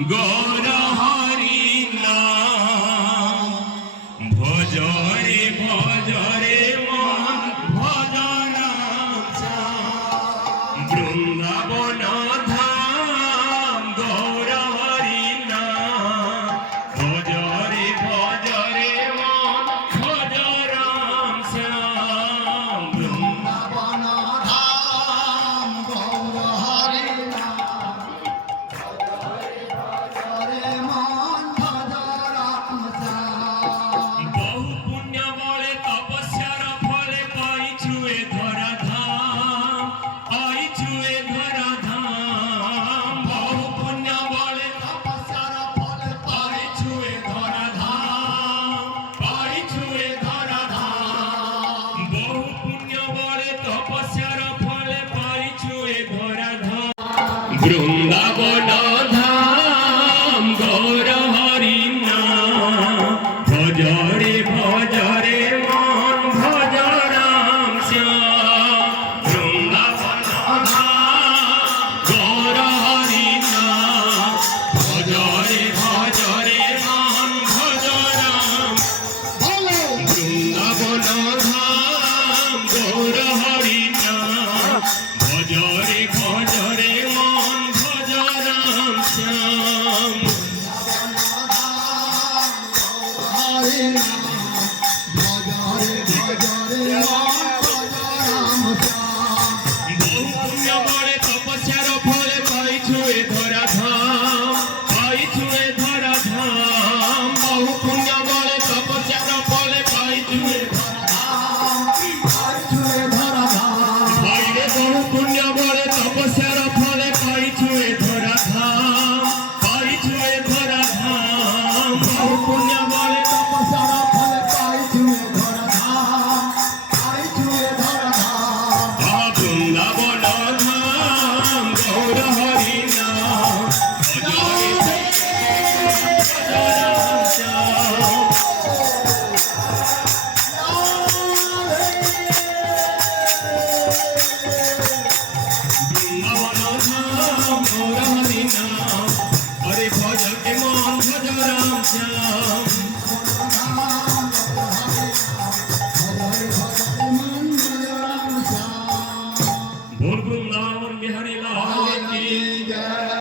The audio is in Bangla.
গৌর হরি নাম ভজরে ভজরে মন ভজন বৃন্দাবন ধাম গৌর হরি নাম ভজরে ভজরে মন ভজ রাম শ্যাম বৃন্দাবন ধাম গৌর হরি নাম ভজরে মন ভজ রাম শ্যাম। বহু পুণ্য বলে তপস্যার ফলে পাইছু এ ধরা ধাম পাইছু এ ধরা ধাম বহু পুণ্য বলে তপস্যার ফলে পাইছু এ ধরা ধাম পাইছু এ ধরা ধাম বহু পুণ্য বলে তপস্যার ফলে পাইছু এ ধরা ধাম বৃন্দাবন